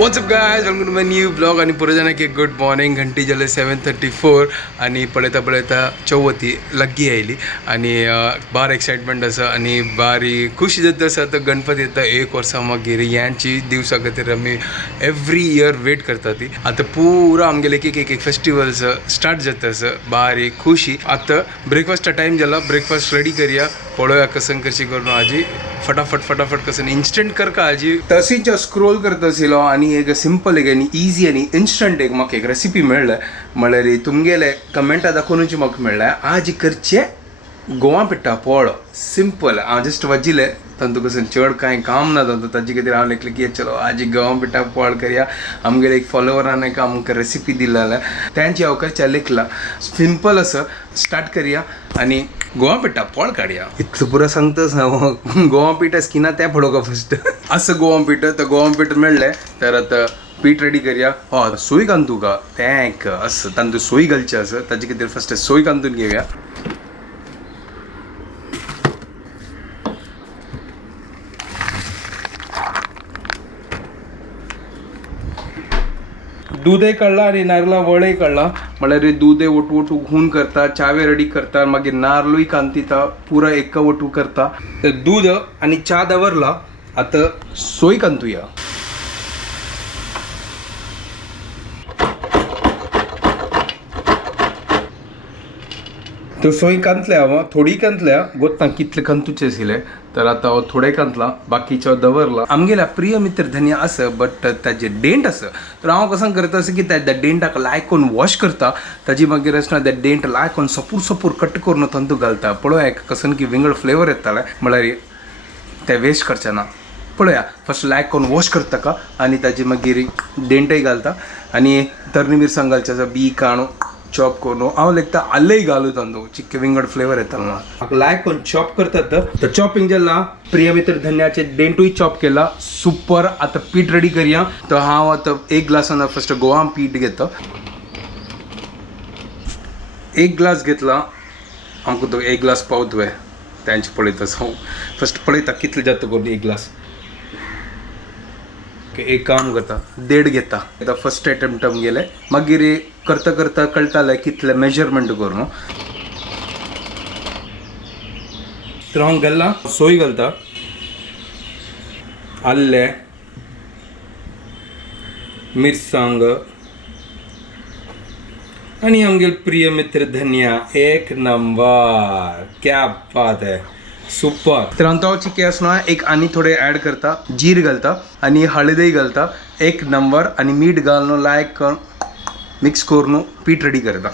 WhatsApp guys, welcome to my new blog. आणि पुढे जाण्याक एक गुड मॉर्निंग. घंटी जाले 7:34 आणि पळयता पळयता चवथी लग्गी आयली आणि बार एक्साइटमेंट आसा आणि बारी खुशी जाता आसा. तर गणपती येता एक वर्सा मागीर ह्यांची दिवसा खातीर आमी एवरी इयर वेट करता. ती आतां पुरो आमगेले एक फेस्टिवल्स स्टार्ट जाता आसा. बारी खुशी. आतां ब्रेकफास्टा टायम जाला. ब्रेकफास्ट रेडी करया. पळोवया कसन कशी करून आजी फटाफट कसन इन्स्टंट करका आजी. तशीच स्क्रोल करता आशिल्लो आणि एक सिंपल एक आनी इजी आनी इन्स्टंट एक म्हाका एक रेसिपी मेळ्ळ्या. म्हळ्यार तुमगेले कमेंटा दाखोवनूच म्हाका मेळ्ळ्या आज करचे गोवा पिट्टा पोळो. सिंपल हांव जस्ट वाजिले तातूंत कसन चड कांय काम ना तातूंत. ताजे खातीर हांव लेखलें की चलो आज गोवा पिट्टा पोळ करया. आमगेले एक फॉलोवरान एक आमकां रेसिपी दिला त्यांची हांव करच्या लेखला. सिंपल असं स्टार्ट करया आणि गोवा पिट्टा पोळ काडया. इतलं पुरो सांगतास हांव. गोवा पीठ स्किना त्या पडोवका फस्ट असं गोवा पीठ. तर गोवा पीठ मेळ्ळें तर आतां पीठ रेडी करया. हय सोय घालून तुका तेंक असं तातूंत सोय घालचें आसा. ताजे खातीर फस्ट सोय घालून घेवया. दूधय काढला आणि नारळा वळय काढला. म्हळ्यार दूधय वटू घून करता. चावे रेडी करता. मागीर नारळूय कांतिता. पुरा एका वटू करता. तर दूध आणि चा दवरला. आता सोय कांतुया. तो सोय कांतल्या हांव थोडी कांतल्या. गोत्ता कितले कांतूचे आशिल्ले. तर आता हांव थोडे कांतला. बाकीचे दवरला. आमगेल्या प्रिय मित्र धनिया आसा बट ताजे डेंट आसा. तर हांव कसं करता असं की त्या डेंटाक लायक करून वॉश करता. ताजी मागीर आसना त्या डेंट लायक करून सपूर कट करून तांतू घालता. पळोवया कसं की विंगड फ्लेवर येताले. म्हळ्यार ते वेस्ट करचे ना. पळोवया फस्ट लायक करून वॉश करता का आणि ताजी मागीर डेंटय घालता. आणि तरणी मिरसांग घालचे आसा. बी काणू चॉप करून हांव लेखता आलंय घालू तांदूळ चिक्के विंगड फ्लेवर येता म्हाका लायक करून चॉप करतात. तर चॉपिंग जाला प्रिय मित्र धन्याचे डेंटूय चॉप केला. सुपर. आता पीठ रेडी करया. तर हांव आतां एक ग्लासान फस्ट गोवा पीठ घेता. एक ग्लास घेतला. आमकां तो एक ग्लास पावतोय त्यांचे पळयताच हांव फस्ट पळयता कितले जाता करून एक ग्लास. एक काम करता 1.5 घेता. आता फर्स्ट अटेम्प्ट गेले. मागीर करता करता कळटालें कितले मेजरमेंट करून. तर हांव घालला सोय घालता. आल्ले मिरसांग आणि आमगेले प्रिय मित्र धनिया. एक नंबर. क्या बात है. सुपर. तर हांव चिके आसना एक आनी थोडे ॲड करता. जीर घालता आणि हळदय घालता. एक नंबर. आणि मीठ घालून लायक मिक्स करून पीठ रेडी करता.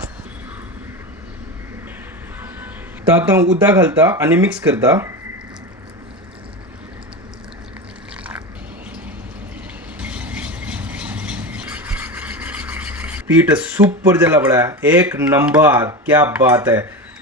तर आतां उदक घालता आणि मिक्स करता. पीठ सुपर जाला पळया. एक नंबर. क्या बात है.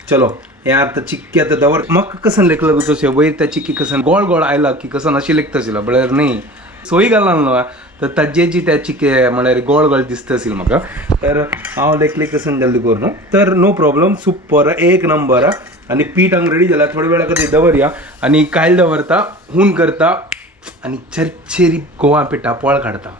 चलो हे आता चिक्की आता दवर म्हाका कसन लेखलं तशें वयर त्या चिक्की कसन गोळ आयला की कसन अशी लेखता आशिल्लो. म्हळ्यार न्ही सोय घालना न्हू. तर ताजेची त्या चिके म्हळ्यार गोळ दिसता आशिल्लो म्हाका. तर हांव लेखले कसन जल्दी करून. तर नो प्रॉब्लम. सुपर. एक नंबर. आणि पीठ हांगा रेडी जाला. थोड्या वेळा खातीर दवरया. आणि कायल दवरता. हून करता आणि चरचेरी गोवा पिठा पोळ काडता.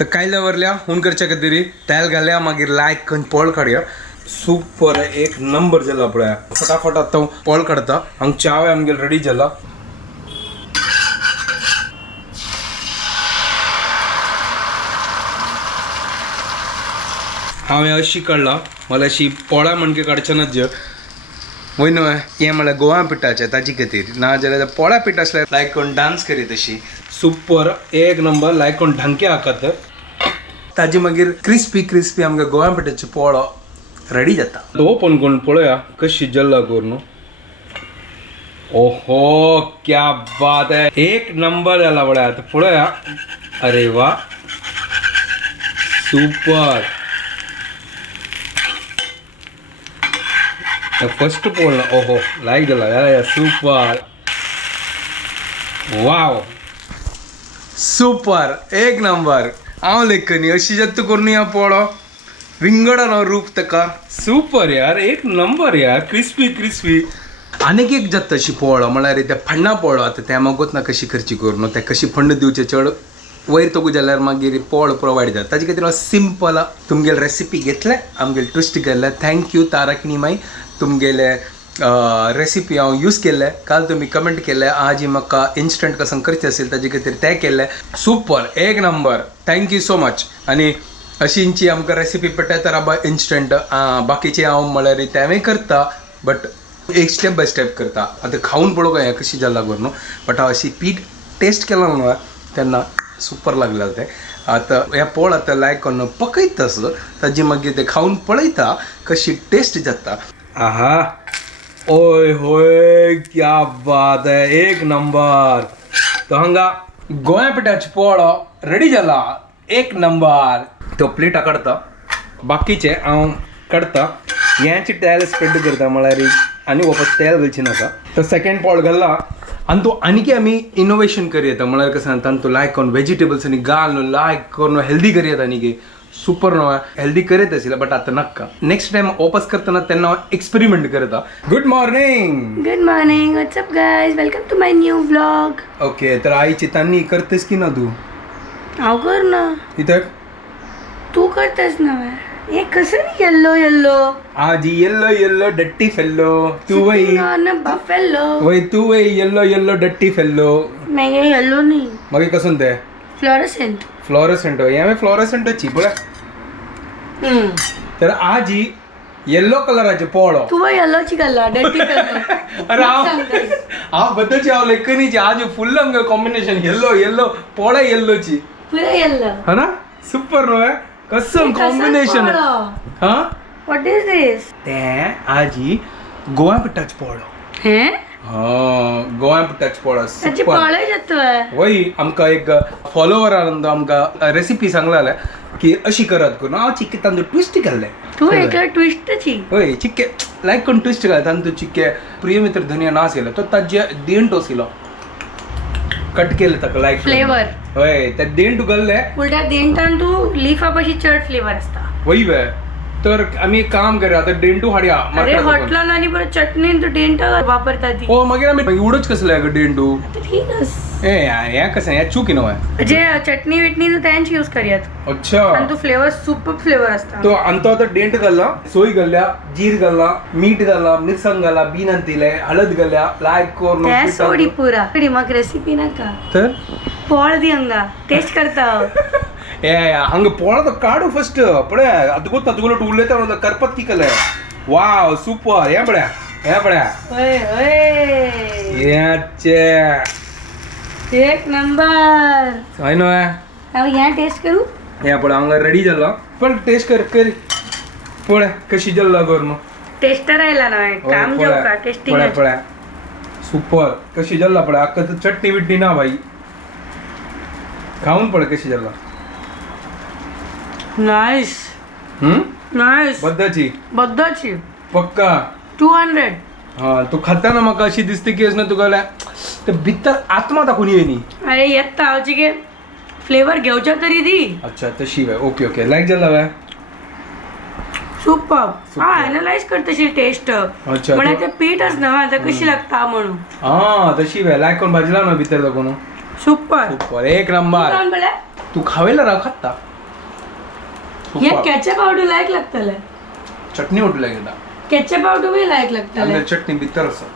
तर कायल दवरल्या हून करच्या खातीर तेल घालया. मागीर लायक करून पोळ काडया. सुपर. एक नंबर जाला पळया. फटाफट आतां पोळ काडता. हांगा चाव आमगेलो रेडी जाला. हांवें अशी काडला. मला अशी पोळा म्हणजे काडचे नात ज्यो वय न्हू. हें म्हळ्यार गोवा पिठाचें ताजे खातीर. ना जाल्यार पोळा पीठ आसल्यार लायक करून डान्स करीत अशी. सुपर. एक नंबर. लायक करून ढांके हाकात. ताजे मागीर क्रिस्पी आमकां गोवा पिठाचो पोळो रेडी जाता. तो ओपन करून पळोवया कशी जल्ला करून. ओहो क्या बात है. एक नंबर जाला पळया. आता पळोवया. अरे वा सुपर. फर्स्ट पोळला. ओहो लायक जाला. सुपर. Wow super. एक नंबर. हांव लेखनी अशी जत्त करून या पोळो. विंगडा रूप तका. सुपर यार. एक नंबर यार. क्रिस्पी. आनीक एक जाता तशी पोळो म्हळ्यार ते फण्णां पोळो आतां त्या मागूच ना कशी करची करून ते कशी फंड दिवचे चड वयर तगू जाल्यार मागीर पोळ प्रोवायड जाता ताजे खातीर हांव सिंपल तुमगेले रेसिपी घेतले आमगेले ट्विस्ट केले थँक्यू ताराकणी माई तुमगेले रेसिपी हांव यूज केले काल तुमी कमेंट केले आज म्हाका इन्स्टंट कसं करचें असेल ताजे खातीर ते केले सुपर एक नंबर थँक्यू सो मच आनी अशींची आमकां रेसिपी पडटा राबा इन्स्टंट बाकीचे हांव म्हळ्यार ते हांवें करता बट एक स्टेप बाय स्टेप करता आतां खावन पळोवंक हें कशी जाला गो न्हू बट हांव अशी पीठ टेस्ट केला न्हू तेन्ना सुपर लागलें तें आतां हें पोळ आतां लायक करून पकयता तसो ताजी मागीर ते खावन पळयता कशी टेस्ट जाता आहा ओय होय क्या बात है एक नंबर तो हांगा गोंया पिठाचो पोळो रेडी जाला एक नंबर तो प्लेटा काडता बाकीचे हांव काडटा ह्याची तेल स्प्रेड करता म्हळ्यार आनी वापस तेल घालची नाका तो सेकेंड पोळ घालला आनी तो आनीक आमी इनोवेशन करी येता म्हळ्यार कशें सांगता तो लायक करून व्हेजिटेबल्स आनी घाल न्हू लायक करून हेल्दी करी येता आनी सुपर न्हू हेल्दी करीत आशिल्लें बट आतां नाका नेक्स्ट टायम वापस करतना तेन्ना हांव एक्सपेरिमेंट करता good morning what's up guys welcome to my new vlog okay तर आई चितांनी करतेस की ना तू हांव करना इथं तू करतेस ना ये कसं येल्लो येल्लो आज येल्लो येल्लो डट्टी फेल्लो तू वही ना बफेलो वही तू वही येल्लो येल्लो डट्टी फेल्लो मैं ये येल्लो नहीं मागीर कसून ते फ्लोरोसेंट फ्लोरोसेंट हे फ्लोरोसेंटची पळय तर आज ही येल्लो कलराचे पोळो तू येल्लोची घाला डर्टी फेल्लो अरे हांव बद्दलची हांव लेखनीची आज फुल्ल आमगे कॉम्बिनेशन येल्लो येल्लो पोळा येल्लोची पुरा येल्लो हा ना सुपर न्हू कसं कॉम्बिनेशन हा व्हाट इज दिस ते आज ही गोवा पिठाचो पोळो हैं गोवा पिठाचो पोळो त्याची पोळे जातोय वय आमकां एक फॉलोवरान आमकां रेसिपी सांगला की अशी करात करून हांव चिक्के तांदूळ ट्विस्ट केल्ले तू एक ट्विस्टची हय चिक्के लायक करून ट्विस्ट केला तांदूळ चिक्के प्रिय मित्र धनिया नास केला तो ताजे देंट आशिल्लो कट केले ताका लायक फ्लेवर हय ते देंट घाल्ले उलटा देंटान तू लिफा पाशी चड फ्लेवर असता वय वे तर आमी एक काम करूया आता डेंटू हाडया अरे हॉटलान आणि परत चटणीन तू डेंट वापरता ती हो मागीर आमी उडोच कसले डेंटू ठीक आहे हें कशें हें चूक न्हू जे चटणी विटणी तू त्यांची यूज करियात अच्छा आणि तू फ्लेवर सुपर फ्लेवर असता तो आणि तो आता डेंट घालला सोय घालल्या जीर घालला मीठ घालला मिरसांग घालला बीन आणतिले हळद घालल्या लायक करून त्या सोडी पुरा म्हाका रेसिपी नाका तर पोळ दी हंगा टेस्ट करता हंग पोळा तो काढू फर्स्ट पळय अदगोत अदगोलट उरले करपत की केले वाव सुपर हे पळया ओय ओय याचे एक नंबर हाय नो हांव ह्या टेस्ट करू हे पळय हांगा रेडी जाला पण टेस्ट कर पळय कशी जल्ला करून टेस्टर आयला ना काम जेव का टेस्टिंग पळय सुपर कशी जल्ला पळय अक्का चटणी बिटणी ना भाई खाऊन पळय कशी जल्ला नाइस नाइस बद्दाची पक्का 200 हा तू खाताना म्हाका अशी दिसते की ना तुका ते भितर आत्मा दाखवून येनी अरे येता हांवची गे फ्लेवर घेवच्या तरी दी अच्छा तशी वे ओके ओके लायक जाला वे सुपर हा एनालाइज कर तशी टेस्ट अच्छा म्हणजे ते पीठच ना आता कशी लागता म्हणून हा तशी वे लायक करून भाजला ना भितर दाखवून सुपर सुपर एक नंबर तू खावेला राव खाता ये केचप पावडर लायक लागतले चटणी उठला गेला केचप पावडर भी लायक लागतले चटणी भितर असा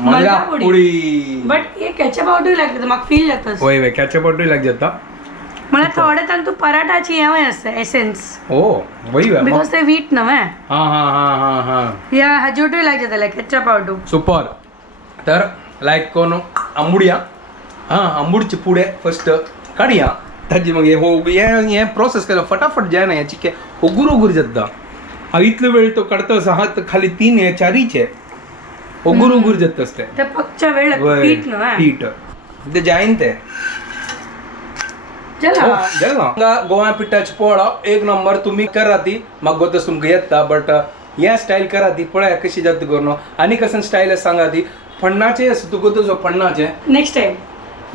मला पोळी बट ये केचप पावडर लागतं म्हाका फील जाता होय वे केचप पावडर लाग जाता मला थोडे तान तू पराठाची हें असता एसेन्स ओ वही वे बिकॉज ते वीट न्हू हा हा हा हा हा या हाजोटूय लाग जातले केचप पावडर सुपर तर लायक करून आंबुड्या आंबुडचे पुढे फर्स्ट काढया ताजी मग हे प्रोसेस केलं फटाफट जायना हे चिके ओगूर जाता हांव इतलो वेळ तो काढता हा खाली 3 हे 4चे ओगूर जाता असते ते पक्च्या वेळ पीठ न्हू पीठ ते जायन ते जल्ला गोवा पिठाचे पोळो एक नंबर तुम्ही करा ती म्हाका गोतस तुमकां येता बट हे स्टाईल करा ती पळया कशी जाता करून आनी कसं स्टाईल सांगा ती फण्णाचे असं तू गोतस फण्णाचे नेक्स्ट टाइम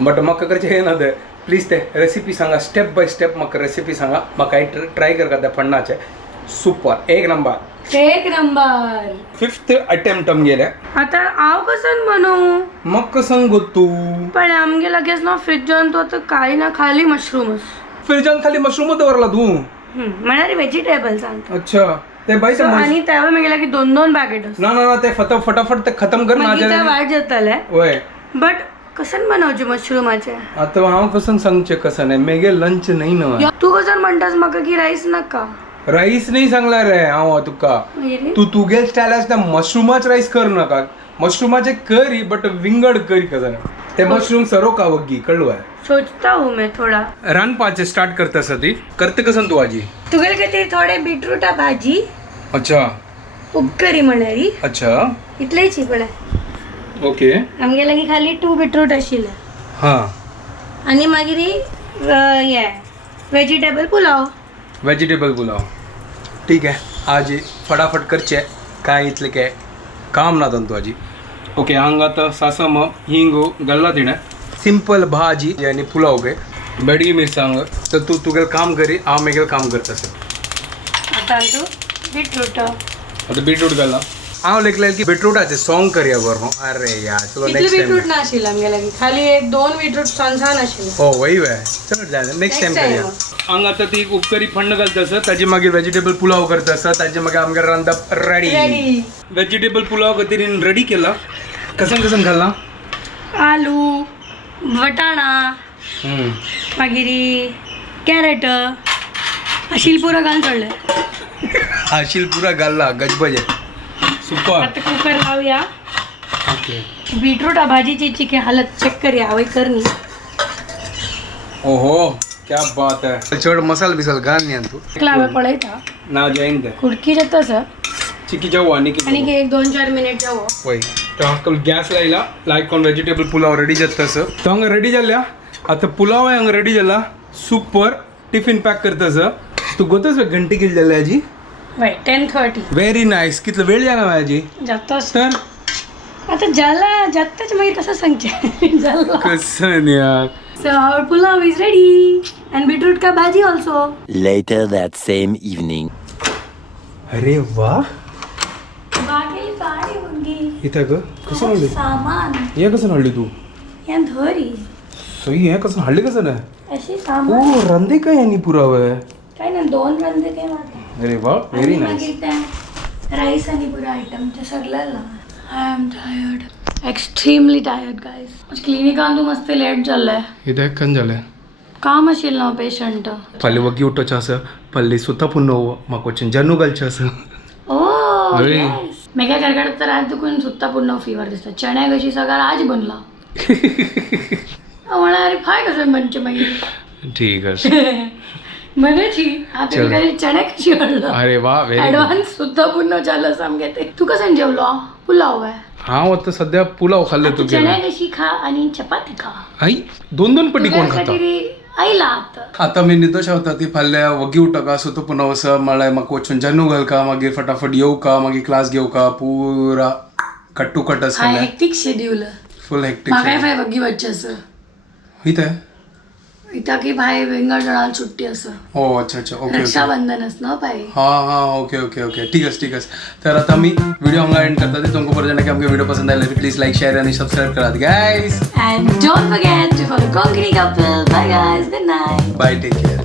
बट म्हाका करचें येना ते प्लीज ते रेसिपी सांगा स्टेप बाय स्टेप म्हाका रेसिपी सांगा म्हाका ट्राय करता ते फण्णाचे सुपर एक नंबर एक नंबर 5th अटेम्प्ट आमगेल्या आता हांव कसं म्हणू मग कसं गोतू पण आमगे लगेच ना फ्रिजान तो आता काही ना खाली मशरूमच फ्रिजान खाली मशरूम दवरला तू म्हणा रे व्हेजिटेबल सांगतो अच्छा ते बाई ते आणि त्यावेळी मी गेला की 2-2 पॅकेट ना ना ना ते फटाफट ते खतम कर माझ्या वाट जाताले वय बट कसं बनवचे मशरूमाचे आता हांव कसं सांगचे कसं नाही मेगे लंच नाही ना तू कसं म्हणतास म्हाका की राईस नका राईस नाही सांगला रे हांव तुका मागीर तू तुगे स्टायल आसता मशरूमाच राईस कर नाका मशरूमाचे करी बट विंगड करी कसं ते मशरूम सरो का वग्गी कळलो आहे सोचता हूँ मैं थोड़ा रानपाचे स्टार्ट करता सती करते कसं तू आजी तुगेल खातीर थोडे बीटरूटा भाजी अच्छा उपकरी म्हणरी अच्छा इतलेची पळय ओके आमगे लागीं खाली 2 बीटरूट आशिल्ले हा आनी मागीर हे व्हेजिटेबल पुलाव वेजिटेबल पुलाव ठीक आहे आजी फटाफट करचे काय इतले काय काम ना तू आजी ओके हांगा आता सासम हिंगू गल्ला तिणे सिंपल भाजी आणि पुलाव गे बेडगी मिरसांग तर तू तुगेल काम करी हांव मेगेल काम करता सर आता तू बीटरूट आता बीटरूट घाला हांव लेखलें की बीटरूटाचे सॉंग करया बरो अरे यार चलो इतले नेक्स्ट टाइम बीटरूट ना आशिल्ले आमगे लागीं खाली 1-2 बीटरूट छान आशिल्ले हो वही वे चल जाय नेक्स्ट टाइम करया हांगा आता ती उपकरी फंड घालता आसा ताजी मागीर वेजिटेबल पुलाव करता आसा ताजे मागीर आमगे रांदप रेडी रेडी वेजिटेबल पुलाव खातीर रेडी केला कसं घालना आलू वटाणा मागीर कॅरेट आशिल पुरो घालून सोडले आशील पुरा घालला गजबजे सुपर आता कुकर लावूया ओके बीटरूट भाजीची चिके हालत चेक करूया आवय करनी ओहो क्या बात है चढ मसाला बिसाल घाल नाही तू लावे पळयता ना जाईन ते कुडकी जातस चिकी जाऊ आणि आणि 1-2-4 मिनिट जावो वय तो हाकल गॅस लायला लायक कोण वेजिटेबल पुलाव रेडी जातस तो हांगा रेडी जाल्या आता पुलाव आहे हांगा रेडी जाला सुपर टिफिन पॅक करतस तू गोतस घंटी किती जाल्या आजी वय 10:30 व्हेरी नाईस कितलं वेळ जाला आजी जातस तर आता जाला जाताच मागीर कसं सांगचे जाला कसं यार So our pulao is ready and beetroot ka bhaji also. Later that same evening. अरे वा बागेल गाडी होंगी. इथं ग कसं हल्ली सामान हे कसं हल्ली तू या धरी सही हे कसं हल्ली कसं नाही अशी सामान ओ रंदे काय यांनी पुरावं काय ना 2 रंदे काय मागे अरे वा व्हेरी नाईस मागीर त्या राईस आणि पुरा आयटम ते सगळ्याला I am tired extremely tired guys क्लिनिकान तू मस्त लेट जाल्ले इथं कन झालंय काम आशिल्लें न्हू पेशंट फाल्यां वगी उठोवचें आसा फाल्यां सुतां पूण म्हाका वचून जन्नू घालचें आसा ओ अरे. मेगा कडकड तर आज दुखून सुत्ता पूर्ण फीवर दिसता चण्या कशी सगळं आज बनला म्हणा अरे फाय कसं म्हणचे मागीर ठीक आहे म्हणाची आता काही चण्या कशी हाडला अरे वा व्हेरी ऍडव्हान्स सुद्धा पूर्ण चालू सामके ते तू कसं जेवलो पुलाव आहे हांव आतां सध्या पुलाव खाल्ले तू चण्या कशी खा आणि चपाती खा आई 2 पटी कोण खाता आईला आता आता मी न्हिदो शेवता ती फाल्यां वगी उठोका सुतो पूण वचप म्हळ्यार म्हाका वचून जन्नू घालका मागीर फटाफट येवका मागीर क्लास घेवका पुरा कट टू कट आसा हेक्टिक शेड्यूल फुल हेक्टिक म्हाकाय फाय वगी वच्चे असं इथं इथं की भाई वेंगळजणाला सुट्टी असं हो अच्छा अच्छा ओके रक्षाबंधनच न पाय हाँ ओके ओके ओके ठीक है तर आता मी व्हिडिओ हांगा एंड करता ते तुमको परत की आमगे व्हिडिओ पसंद आयले प्लीज लाईक शेअर आणि सबस्क्राईब करा guys and don't forget to follow Konkani couple bye guys good night bye take care